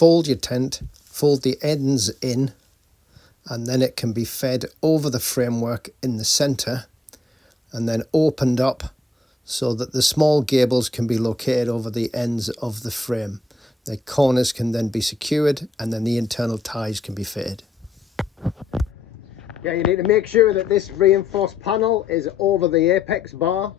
fold your tent, fold the ends in, and then it can be fed over the framework in the centre and then opened up so that the small gables can be located over the ends of the frame. The corners can then be secured and then the internal ties can be fitted. Yeah, you need to make sure that this reinforced panel is over the apex bar,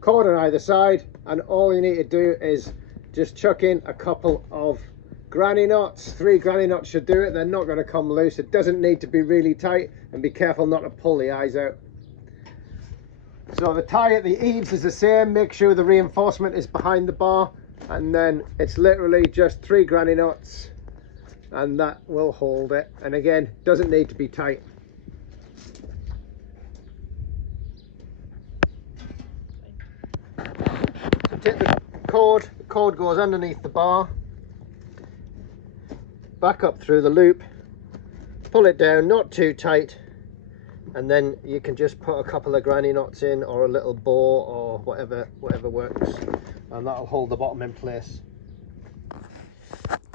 cord on either side, and all you need to do is just chuck in a couple of granny knots. 3 granny knots should do it. They're not going to come loose. It doesn't need to be really tight, and be careful not to pull the eyes out. So the tie at the eaves is the same. Make sure the reinforcement is behind the bar, and then it's literally just 3 granny knots and that will hold it. And again, doesn't need to be tight. So take the cord goes underneath the bar, back up through the loop, pull it down, not too tight, and then you can just put a couple of granny knots in, or a little bow, or whatever works, and that'll hold the bottom in place.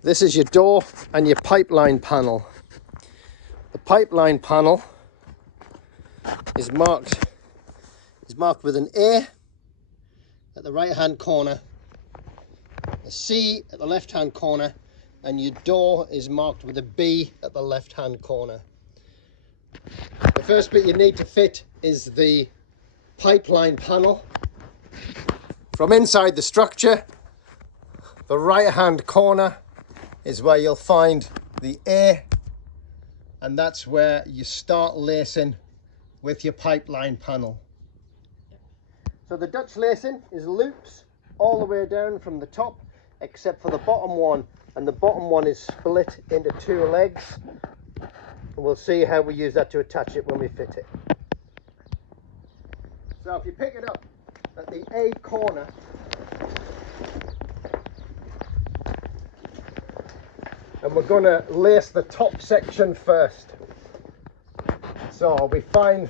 This is your door and your pipeline panel. The pipeline panel is marked with an A at the right hand corner, a C at the left hand corner, and your door is marked with a B at the left hand corner. The first bit you need to fit is the pipeline panel. From inside the structure, the right hand corner is where you'll find the A, and that's where you start lacing with your pipeline panel. So the Dutch lacing is loops all the way down from the top except for the bottom one, and the bottom one is split into 2 legs, and we'll see how we use that to attach it when we fit it. So if you pick it up at the A corner, and we're going to lace the top section first. So we find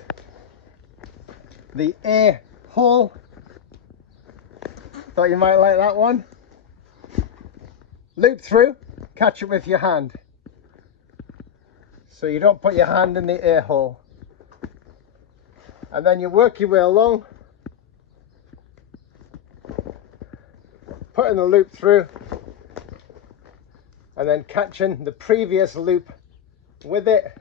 the A hole. Thought you might like that one. Loop through, catch it with your hand, so you don't put your hand in the A hole. And then you work your way along, putting the loop through, and then catching the previous loop with it.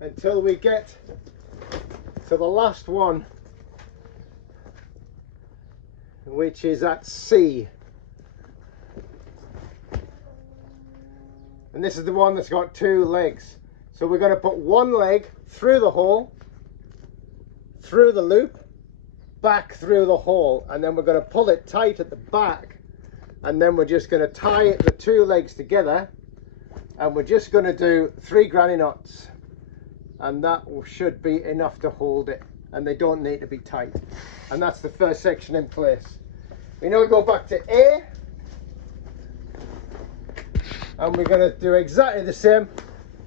Until we get to the last one, which is at C. And this is the one that's got 2 legs. So we're going to put one leg through the hole, through the loop, back through the hole, and then we're going to pull it tight at the back, and then we're just going to tie the 2 legs together, and we're just going to do 3 granny knots, and that should be enough to hold it, and they don't need to be tight. And that's the first section in place. We now go back to A, and we're going to do exactly the same,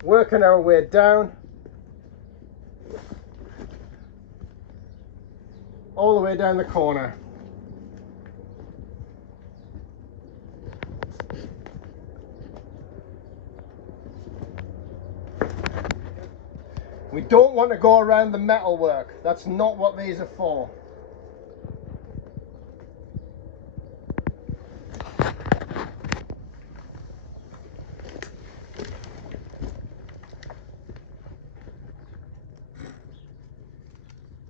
working our way down all the way down the corner. We don't want to go around the metal work. That's not what these are for.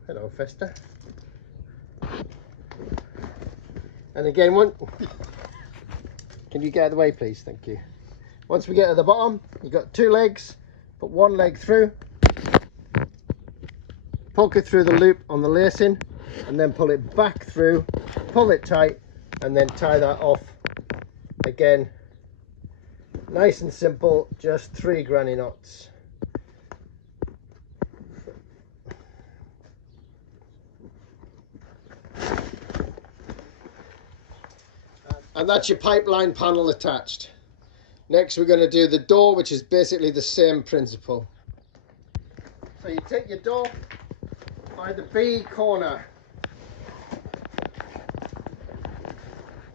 Hello, Festa. And again, can you get out of the way, please? Thank you. Once we get to the bottom, you've got 2 legs. Put one leg through, poke it through the loop on the lacing, and then pull it back through, pull it tight, and then tie that off. Again, nice and simple, just 3 granny knots. And that's your pipeline panel attached. Next we're going to do the door, which is basically the same principle. So you take your door by the B corner.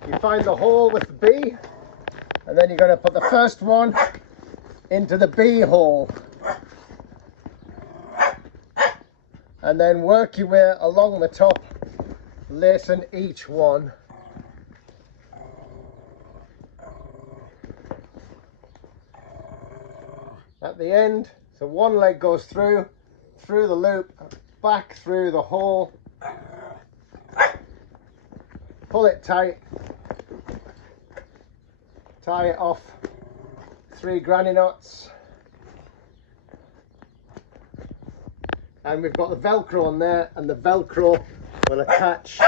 You find the hole with the B, and then you're going to put the first one into the B hole. And then work your way along the top, lacing each one. At the end, so one leg goes through the loop, back through the hole, pull it tight, tie it off 3 granny knots, and we've got the Velcro on there, and the Velcro will attach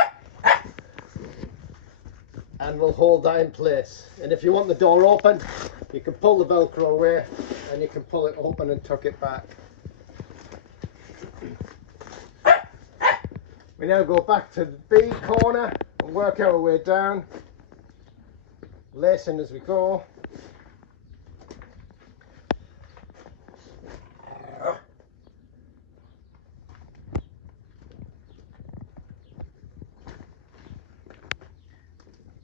and will hold that in place. And if you want the door open, you can pull the Velcro away and you can pull it open and tuck it back. We now go back to the B corner and work our way down, lacing as we go.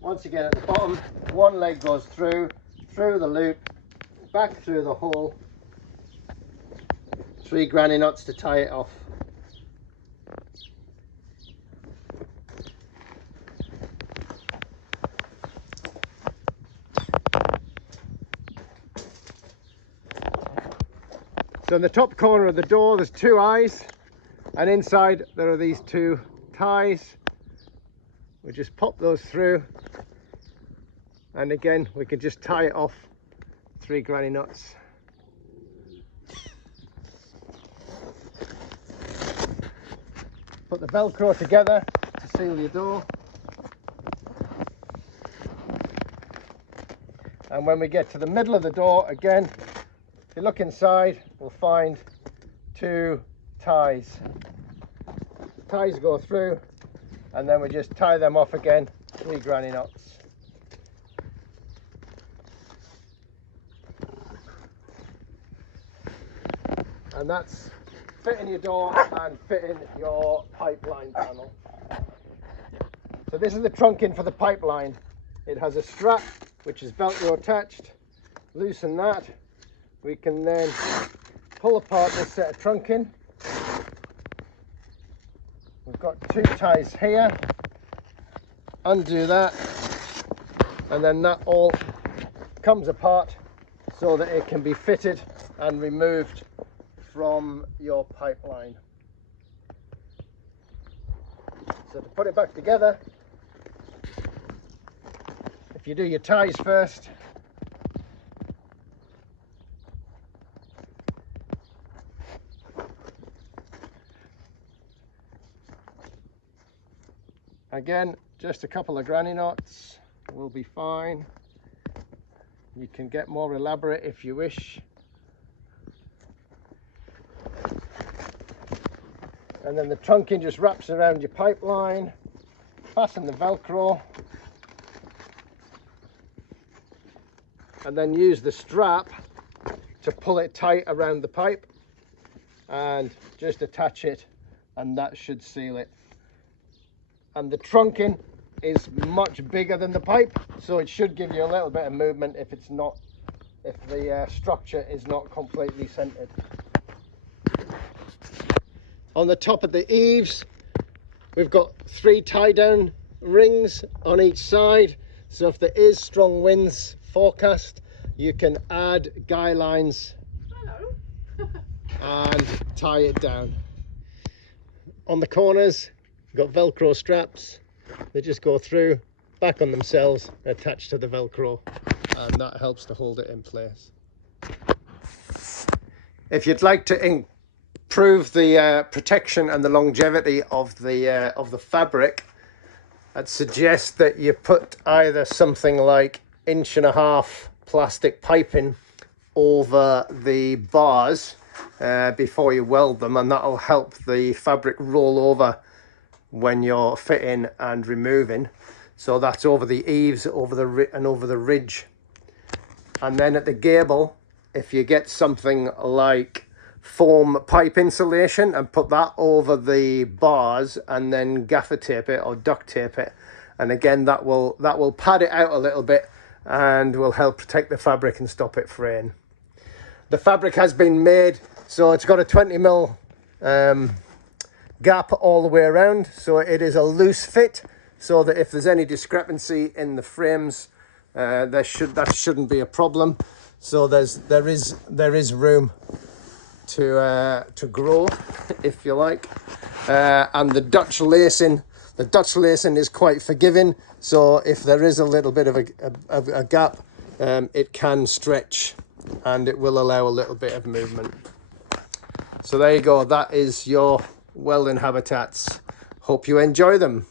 Once again at the bottom, one leg goes through the loop, back through the hole, 3 granny knots to tie it off. So in the top corner of the door there's 2 eyes, and inside there are these 2 ties. We just pop those through, and again we can just tie it off 3 granny knots. Put the Velcro together to seal your door, and when we get to the middle of the door, again, if you look inside, we'll find 2 ties. The ties go through, and then we just tie them off again, 3 granny knots. And that's fitting your door and fitting your pipeline panel. So this is the trunking for the pipeline. It has a strap which is Velcro attached. Loosen that. We can then pull apart this set of trunking. We've got 2 ties here. Undo that, and then that all comes apart so that it can be fitted and removed from your pipeline. So to put it back together, if you do your ties first, again, just a couple of granny knots will be fine. You can get more elaborate if you wish. And then the trunking just wraps around your pipeline. Fasten the Velcro. And then use the strap to pull it tight around the pipe. And just attach it, and that should seal it. And the trunking is much bigger than the pipe, so it should give you a little bit of movement if the structure is not completely centered. On the top of the eaves, we've got 3 tie down rings on each side, so if there is strong winds forecast, you can add guy lines and tie it down. On the corners, we've got Velcro straps. They just go through, back on themselves, attached to the Velcro, and that helps to hold it in place. If you'd like to improve the protection and the longevity of the fabric, I'd suggest that you put either something like 1.5-inch plastic piping over the bars before you weld them, and that'll help the fabric roll over when you're fitting and removing. So that's over the eaves, over the ridge. And then at the gable, if you get something like foam pipe insulation and put that over the bars and then gaffer tape it or duct tape it, and again that will pad it out a little bit and will help protect the fabric and stop it fraying. The fabric has been made so it's got a 20mm gap all the way around, so it is a loose fit, so that if there's any discrepancy in the frames, that shouldn't be a problem. So there is room to grow, if you like. And the Dutch lacing is quite forgiving. So if there is a little bit of a gap, it can stretch, and it will allow a little bit of movement. So there you go. That is your Welding habitats. Hope you enjoy them.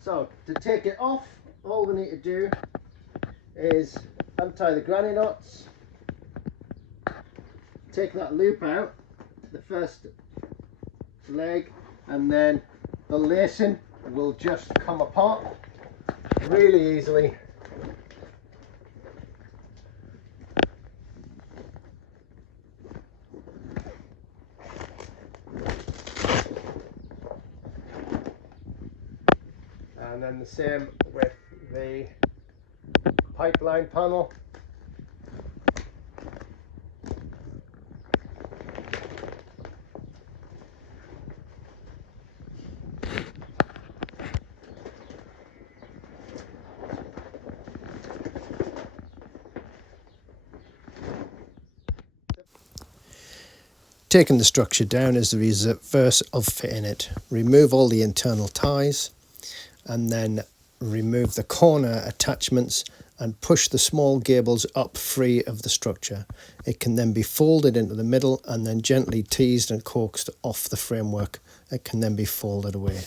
So to take it off, all we need to do is untie the granny knots, take that loop out, the first leg, and then the lacing will just come apart really easily. And then the same with the pipeline panel. Taking the structure down is the reverse of fitting it. Remove all the internal ties and then remove the corner attachments and push the small gables up free of the structure. It can then be folded into the middle and then gently teased and coaxed off the framework. It can then be folded away.